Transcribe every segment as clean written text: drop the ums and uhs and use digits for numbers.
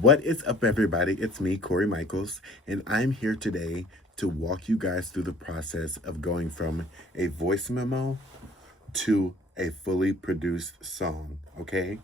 What is up, everybody? It's me, Corey Michaels, and I'm here today to walk you guys through the process of going from a voice memo to a fully produced song, okay?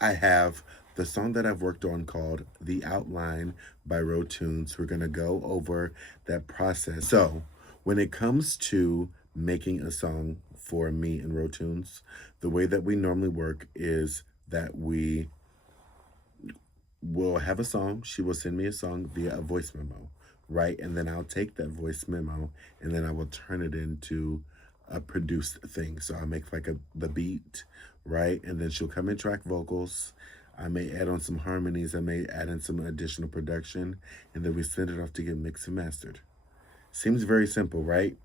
I have the song that I've worked on called The Outline by Rotunes. We're going to go over that process. So, when it comes to making a song for me and Rotunes, the way that we normally work is that we will have a song. She will send me a song via a voice memo, right? And then I'll take that voice memo and then I will turn it into a produced thing. So I'll make like the beat, right? And then she'll come in track vocals. I may add on some harmonies. I may add in some additional production, and then we send it off to get mixed and mastered. Seems very simple, right?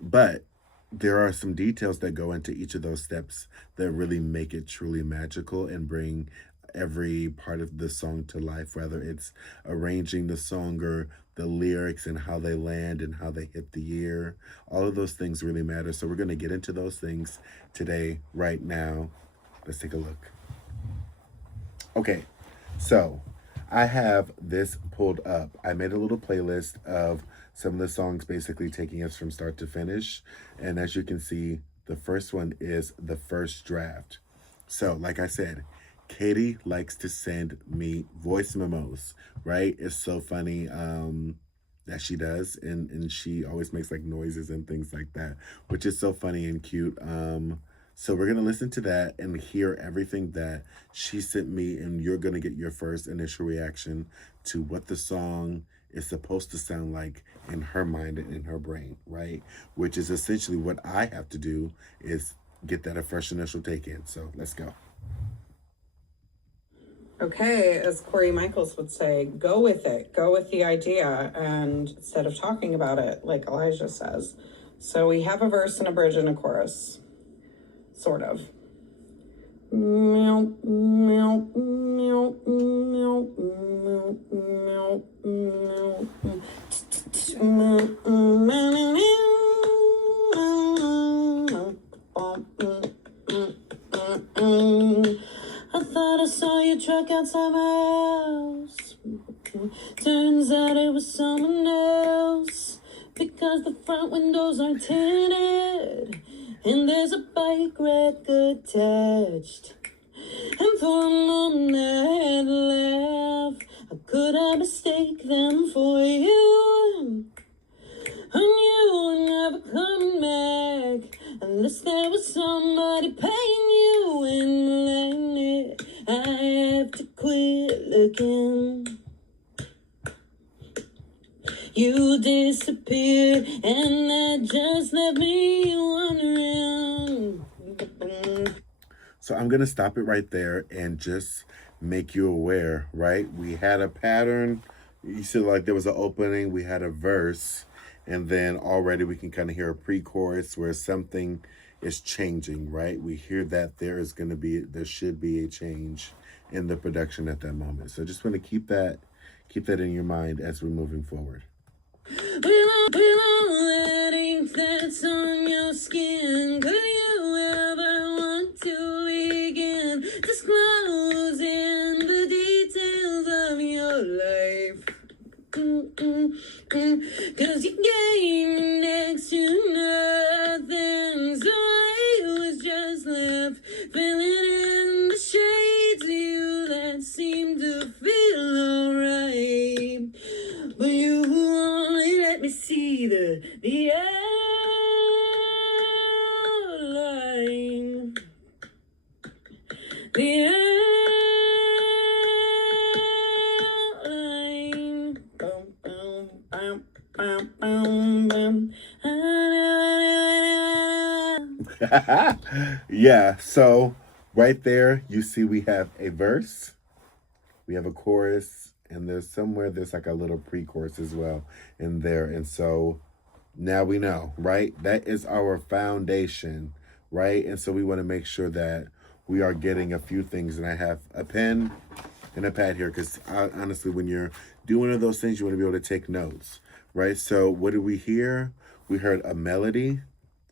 But there are some details that go into each of those steps that really make it truly magical and bring every part of the song to life, whether it's arranging the song or the lyrics and how they land and how they hit the ear. All of those things really matter. So we're going to get into those things today, right now. Let's take a look. Okay, so I have this pulled up. I made a little playlist of some of the songs basically taking us from start to finish. And as you can see, the first one is the first draft. So, like I said, Katie likes to send me voice memos, right? It's so funny that she does. And she always makes like noises and things like that, which is so funny and cute. So we're going to listen to that and hear everything that she sent me, and you're going to get your first initial reaction to what the song is supposed to sound like in her mind and in her brain, right? Which is essentially what I have to do is get that a fresh initial take in. So let's go. Okay, as Corey Michaels would say, go with it. Go with the idea, and instead of talking about it, like Elijah says. So we have a verse and a bridge and a chorus. Sort of. Meow, meow, meow, meow, meow, meow, meow. I thought I saw your truck outside my house. Turns out it was someone else, because the front windows aren't tinted and there's a bike rack attached. And for a moment I had to laugh. How could I mistake them for you? I knew I were never coming back unless there was somebody paying you. And I have to quit looking. You disappeared, and that just left me wondering. So I'm going to stop it right there and just make you aware, right? We had a pattern. You see, like there was an opening, we had a verse, and then already we can kind of hear a pre-chorus where something is changing, right? We hear that there should be a change in the production at that moment. So just want to keep that in your mind as we're moving forward. Below that ink that's on your skin, could you ever want to begin disclosing the details of your life? Cause you gave me next to nothing, so I was just left filling in the shades of you that seemed to feel alright. But you only let me see the outline. The outline. Boom, boom, bam, bam, bam, bam. Yeah, so right there, you see we have a verse, we have a chorus, and there's like a little pre-chorus as well in there. And so now we know, right? That is our foundation, right? And so we want to make sure that we are getting a few things. And I have a pen and a pad here because honestly, when you're doing one of those things, you want to be able to take notes, right? So what did we hear? We heard a melody,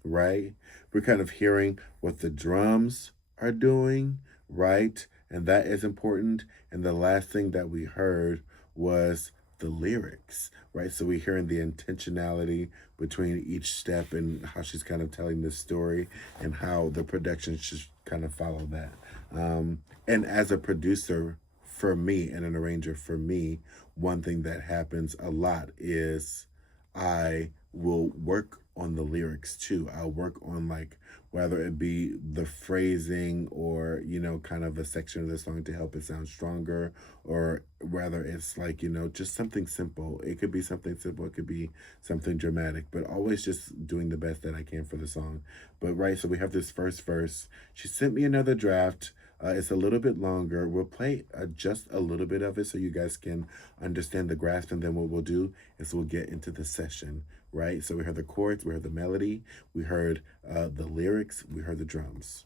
right? We're kind of hearing what the drums are doing, right? and that is important. And the last thing that we heard was the lyrics, right? So we're hearing the intentionality between each step and how she's kind of telling this story and how the production should kind of follow that. And as a producer for me and an arranger for me, one thing that happens a lot is I will work on the lyrics too. I'll work on like whether it be the phrasing or, kind of a section of the song to help it sound stronger, or whether it's like, just something simple. It could be something simple, it could be something dramatic, but always just doing the best that I can for the song. But right, so we have this first verse. She sent me another draft. It's a little bit longer. We'll play just a little bit of it so you guys can understand the grasp. And then what we'll do is we'll get into the session, right? So we heard the chords, we heard the melody, we heard the lyrics, we heard the drums.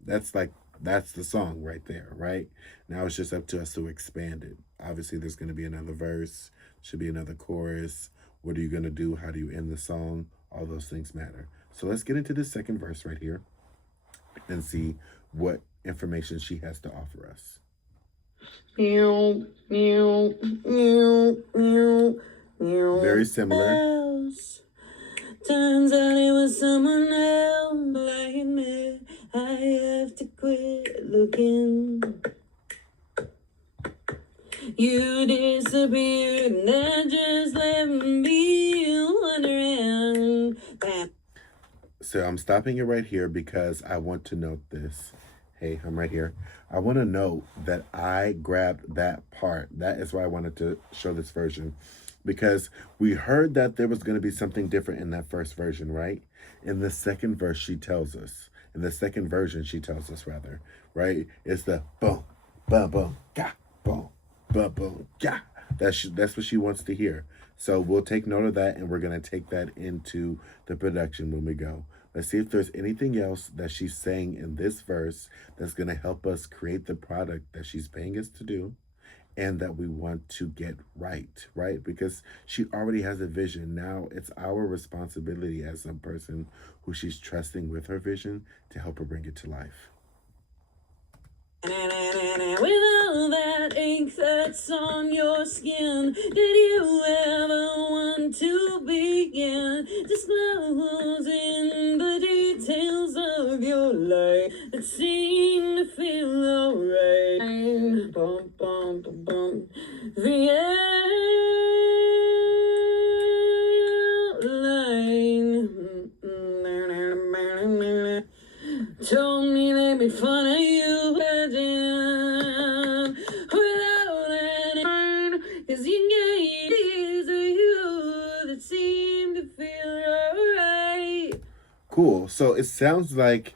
That's the song right there, right? Now it's just up to us to expand it. Obviously, there's going to be another verse, should be another chorus. What are you going to do? How do you end the song? All those things matter. So let's get into the second verse right here and see what information she has to offer us. Meow, meow, meow, meow, meow. Very similar. Turns out it was someone else like me. I have to quit looking. You disappeared and that just left me wondering. So I'm stopping it right here because I want to note this. Hey, I'm right here. I want to note that I grabbed that part. That is why I wanted to show this version, because we heard that there was going to be something different in that first version, right? In the second verse, she tells us. In the second version, she tells us, rather, right? It's the boom, boom, boom, ga, boom, boom, boom, ga. That's what she wants to hear. So we'll take note of that, and we're going to take that into the production when we go. Let's see if there's anything else that she's saying in this verse that's going to help us create the product that she's paying us to do and that we want to get right? Because she already has a vision. Now it's our responsibility as some person who she's trusting with her vision to help her bring it to life. With all that ink that's on your skin, did you ever want to begin disclosing the details of your life that seem to feel alright? Bum, bum, bum, bum. The outline told me they'd be fun of you. Cool. So it sounds like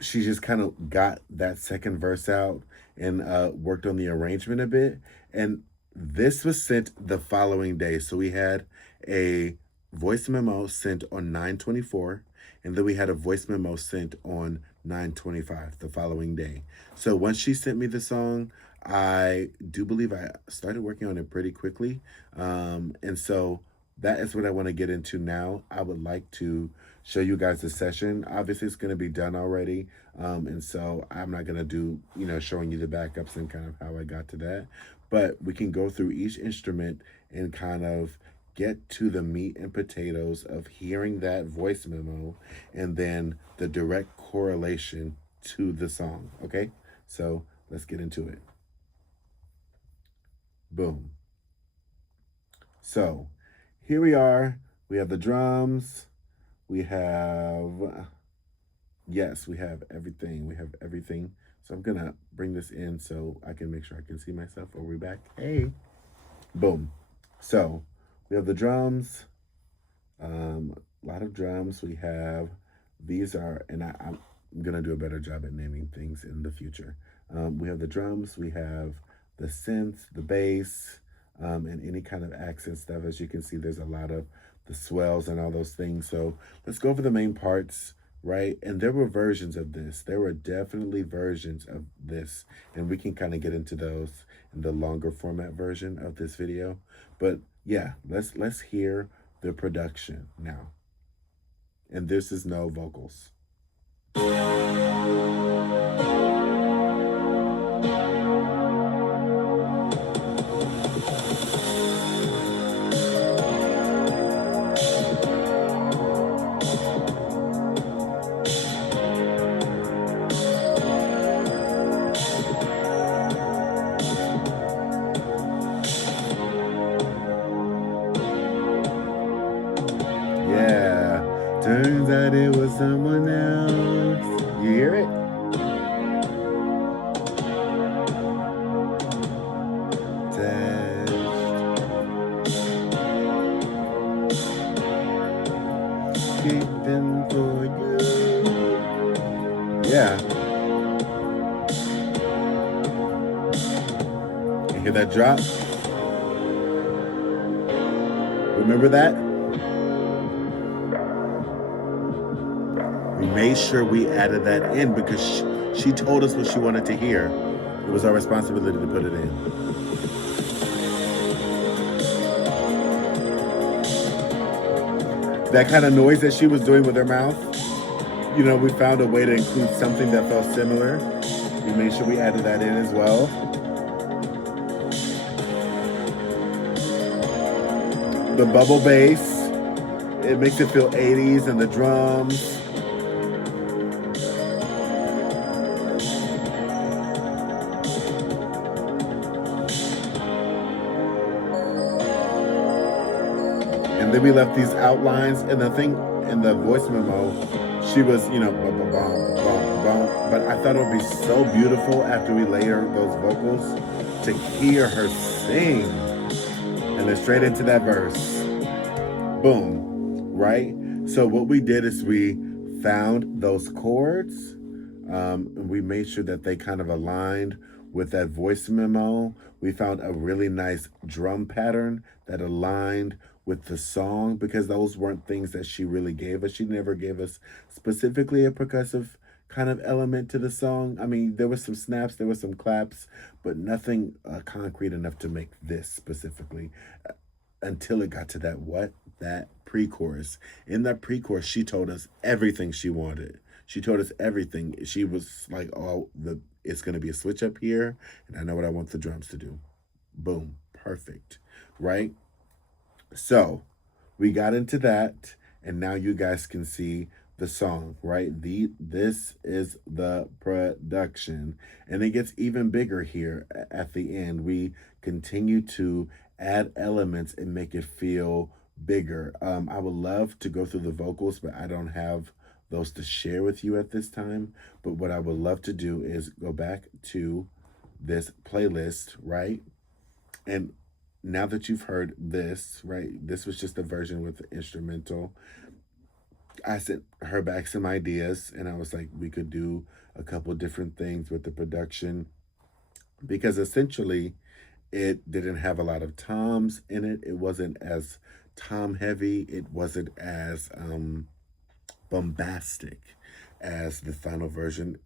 she just kind of got that second verse out and worked on the arrangement a bit. And this was sent the following day. So we had a voice memo sent on 9/24, and then we had a voice memo sent on 9/25 the following day. So once she sent me the song, I do believe I started working on it pretty quickly. And so that is what I want to get into now. I would like to show you guys the session. Obviously, it's going to be done already. And so I'm not going to do, showing you the backups and kind of how I got to that. But we can go through each instrument and kind of get to the meat and potatoes of hearing that voice memo and then the direct correlation to the song. Okay? So let's get into it. Boom. So here we are. We have the drums. We have, yes, we have everything. We have everything. So I'm going to bring this in so I can make sure I can see myself. Are we back? Hey. Boom. So we have the drums. A lot of drums. We have, these are, and I'm going to do a better job at naming things in the future. We have the drums. We have the synth, the bass, and any kind of accent stuff. As you can see, there's a lot of the swells and all those things. So let's go over the main parts, right? And there were versions of this. There were definitely versions of this, and we can kind of get into those in the longer format version of this video. But yeah, let's hear the production now. And this is no vocals. at that drop. Remember that? We made sure we added that in because she told us what she wanted to hear. It was our responsibility to put it in. That kind of noise that she was doing with her mouth, you know, we found a way to include something that felt similar. We made sure we added that in as well. The bubble bass, it makes it feel 80s, and the drums. And then we left these outlines, and the thing in the voice memo, she was, you know, but I thought it would be so beautiful after we layer those vocals to hear her sing. And then straight into that verse. Boom, right? So what we did is we found those chords, and we made sure that they kind of aligned with that voice memo. We found a really nice drum pattern that aligned with the song, because those weren't things that she really gave us. She never gave us specifically a percussive kind of element to the song. I mean, there was some snaps, there was some claps, but nothing concrete enough to make this specifically, until it got to that pre-chorus. In that pre-chorus, she told us everything she wanted. She told us everything. She was like, oh, it's going to be a switch up here, and I know what I want the drums to do. Boom. Perfect. Right? So we got into that, and now you guys can see the song, right? This is the production, and it gets even bigger here at the end. We continue to add elements and make it feel bigger. I would love to go through the vocals, but I don't have those to share with you at this time. But what I would love to do is go back to this playlist, right? And now that you've heard this, right, this was just a version with the instrumental. I sent her back some ideas, and I was like, we could do a couple different things with the production, because essentially it didn't have a lot of toms in it. It wasn't as tom heavy. It wasn't as bombastic as the final version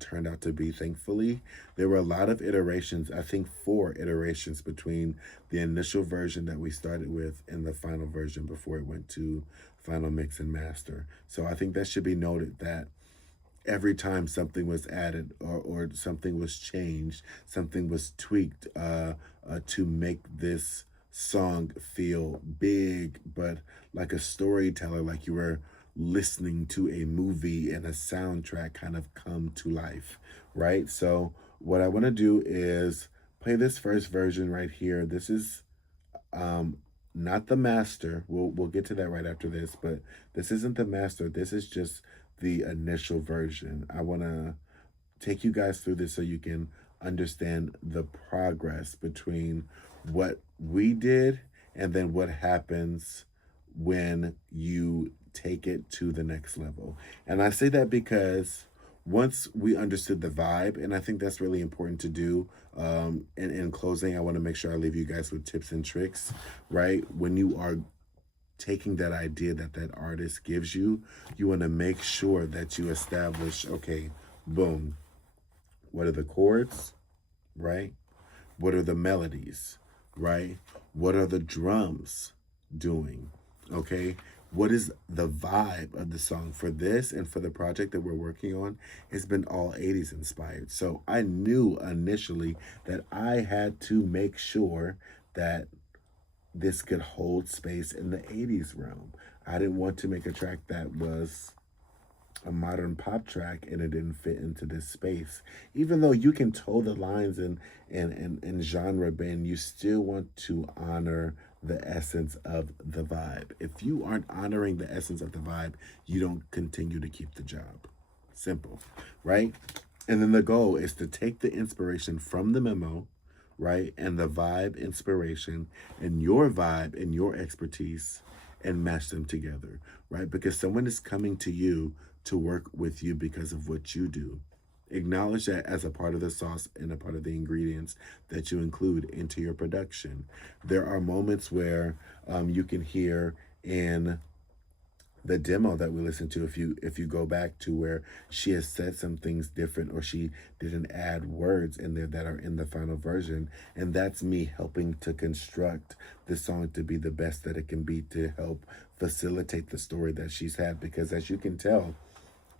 turned out to be, thankfully. There were a lot of iterations, I think 4 iterations between the initial version that we started with and the final version before it went to final mix and master. So I think that should be noted, that every time something was added or something was changed, something was tweaked to make this song feel big, but like a storyteller, like you were listening to a movie and a soundtrack kind of come to life, right? So what I want to do is play this first version right here. This is not the master. We'll get to that right after this, but this isn't the master. This is just the initial version. I want to take you guys through this so you can understand the progress between what we did and then what happens when you take it to the next level. And I say that because once we understood the vibe, and I think that's really important to do, in closing, I want to make sure I leave you guys with tips and tricks, right? When you are taking that idea that artist gives you, you want to make sure that you establish, okay, boom, what are the chords, right? What are the melodies, right? What are the drums doing, okay? What is the vibe of the song? For this and for the project that we're working on, it's been all 80s inspired. So I knew initially that I had to make sure that this could hold space in the 80s realm. I didn't want to make a track that was a modern pop track and it didn't fit into this space. Even though you can toe the lines in genre bend, you still want to honor the essence of the vibe. If you aren't honoring the essence of the vibe, you don't continue to keep the job. Simple, right? And then the goal is to take the inspiration from the memo, right, and the vibe inspiration and your vibe and your expertise, and match them together, right? Because someone is coming to you to work with you because of what you do. Acknowledge that as a part of the sauce and a part of the ingredients that you include into your production. There are moments where you can hear in the demo that we listened to, if you go back to where she has said some things different, or she didn't add words in there that are in the final version, and that's me helping to construct the song to be the best that it can be, to help facilitate the story that she's had. Because as you can tell,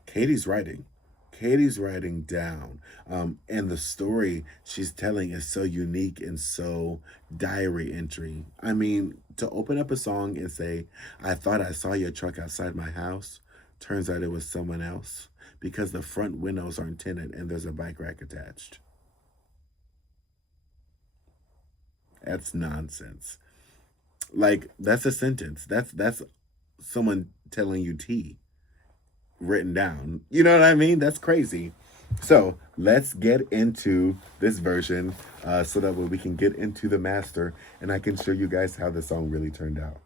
Katie's writing. Katie's writing down. And the story she's telling is so unique and so diary entry. I mean, to open up a song and say, I thought I saw your truck outside my house. Turns out it was someone else because the front windows aren't tinted and there's a bike rack attached. That's nonsense. Like, that's a sentence. That's someone telling you tea written down. You know what I mean? That's crazy. So let's get into this version so that way we can get into the master and I can show you guys how the song really turned out.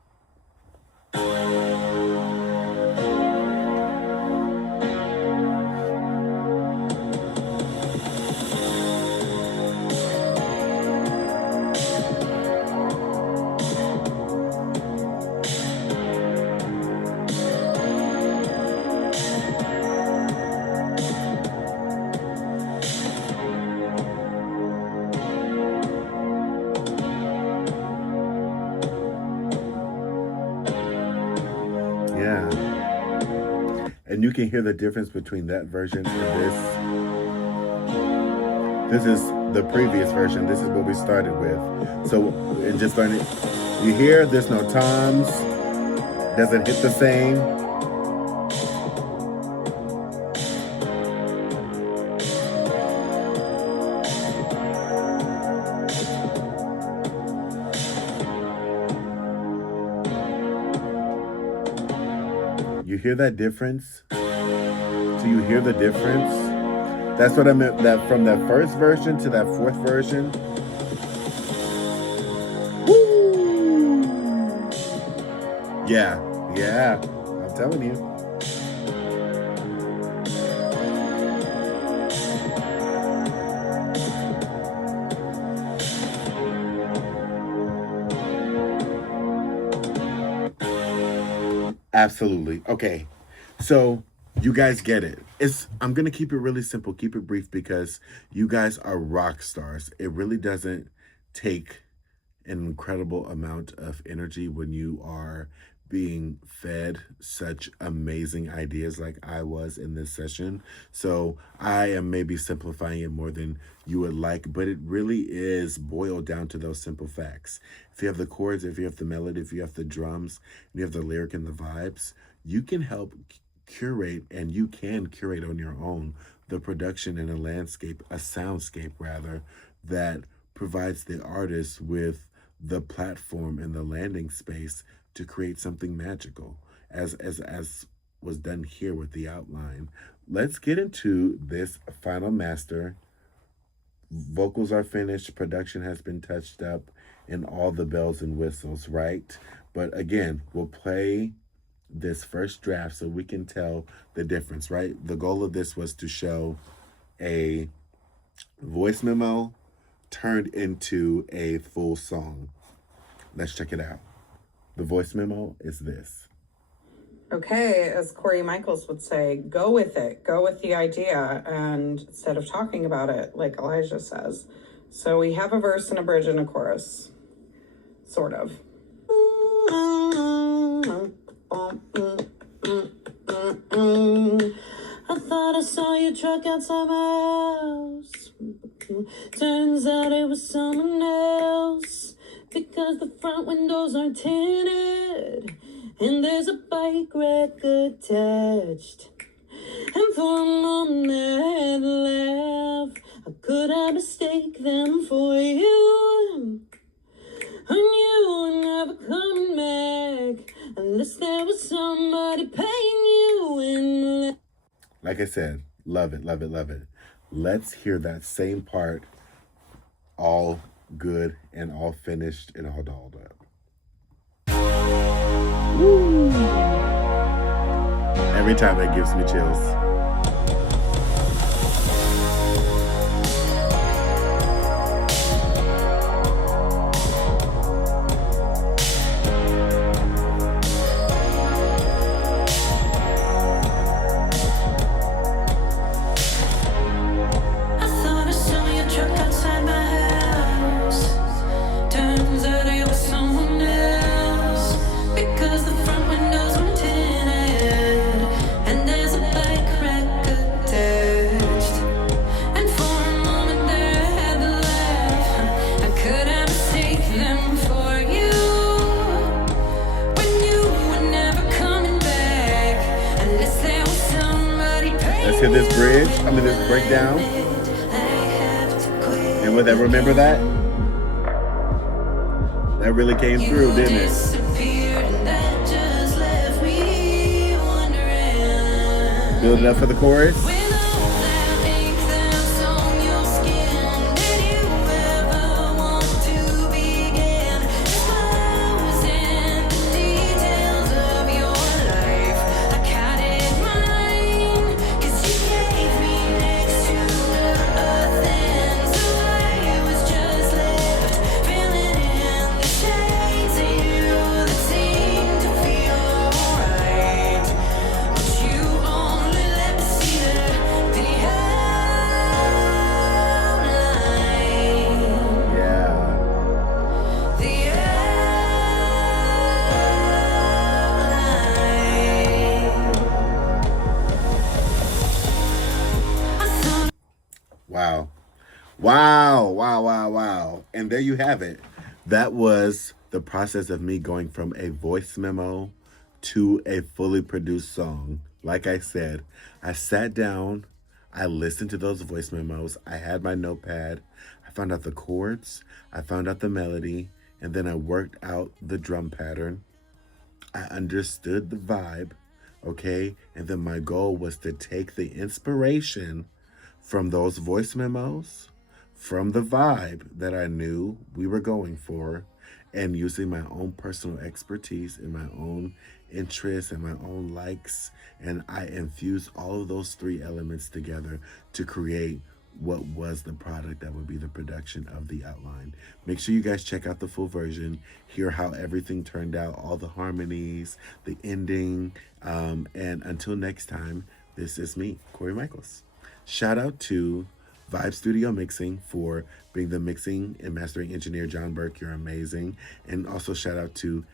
Yeah. And you can hear the difference between that version and this. This is the previous version. This is what we started with. So, and just learning, you hear there's no toms, doesn't hit the same. You hear that difference? Do you hear the difference? That's what I meant, that from that first version to that fourth version. Woo! Yeah, I'm telling you. Absolutely. Okay. So you guys get it. I'm gonna keep it really simple, keep it brief, because you guys are rock stars. It really doesn't take an incredible amount of energy when you are being fed such amazing ideas like I was in this session. So I am maybe simplifying it more than you would like, but it really is boiled down to those simple facts. If you have the chords, if you have the melody, if you have the drums, and you have the lyric and the vibes, you can help curate, and you can curate on your own, the production and a landscape, a soundscape rather, that provides the artist with the platform and the landing space to create something magical, as was done here with the outline. Let's get into this final master. Vocals are finished, production has been touched up, and all the bells and whistles, right? But again, we'll play this first draft so we can tell the difference, right? The goal of this was to show a voice memo turned into a full song. Let's check it out. The voice memo is this. Okay, as Corey Michaels would say, go with it. Go with the idea, and instead of talking about it, like Elijah says. So we have a verse and a bridge and a chorus. Sort of. I thought I saw your truck outside my house. Turns out it was someone else. Because the front windows aren't tinted and there's a bike rack attached. And for a moment I had to laugh. How could I mistake them for you? I knew you were never coming back unless there was somebody paying you in. Like I said, love it, love it, love it. Let's hear that same part, all good and all finished and all dolled up. Woo! Every time it gives me chills. breakdown. And with that, remember that? That really came through, didn't it? Build it up for the chorus. Wow. Wow, wow, wow, wow. And there you have it. That was the process of me going from a voice memo to a fully produced song. Like I said, I sat down, I listened to those voice memos, I had my notepad, I found out the chords, I found out the melody, and then I worked out the drum pattern. I understood the vibe, okay? And then my goal was to take the inspiration from those voice memos, from the vibe that I knew we were going for, and using my own personal expertise and my own interests and my own likes. And I infused all of those three elements together to create what was the product that would be the production of the outline. Make sure you guys check out the full version, hear how everything turned out, all the harmonies, the ending. And until next time, this is me, Corey Michaels. Shout out to Vibe Studio Mixing for being the mixing and mastering engineer. John Burke, you're amazing. And also shout out to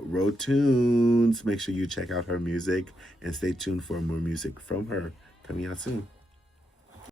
Road Tunes. Make sure you check out her music and stay tuned for more music from her coming out soon.